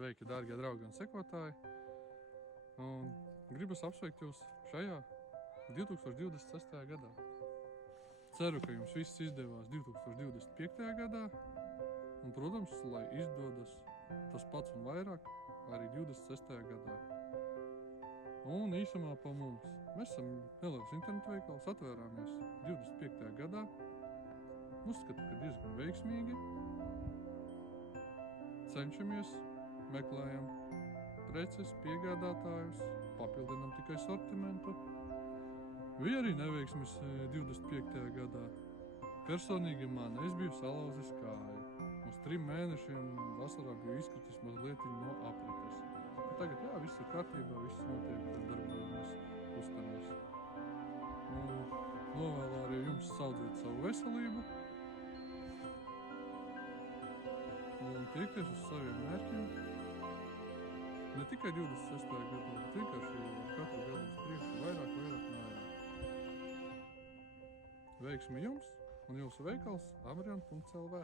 Sveiki, dārgie draugi un sekotāji! Un gribas apsveikt jūs šajā 2026. gadā. Ceru, ka jums viss izdevās 2025. gadā. Un, protams, lai izdodas tas pats un vairāk arī 26. gadā. Un īsumā pa mums. Mēs esam neliels internetu veikals, atvērāmies 25. gadā. Uzskatu, ka diezgan veiksmīgi. Cenšamies, meklējam preces, piegādātājus, papildinam tikai sortimentu. Bija arī neveiksmes 25. gadā. Personīgi es biju salauzis kāju. Uz 3 mēnešiem vasarā biju izkritis mazliet no aprites. Tagad viss ir kārtībā, viss notiek, darbojamies, kustamies. Novēlu arī jums saudzēt savu veselību un tiekties uz saviem mērķiem. Ne tikai 26. gadā, bet vienkārši katru gadu uz priekšu vairāk. Veiksmi jums un jūsu veikals amrion.lv.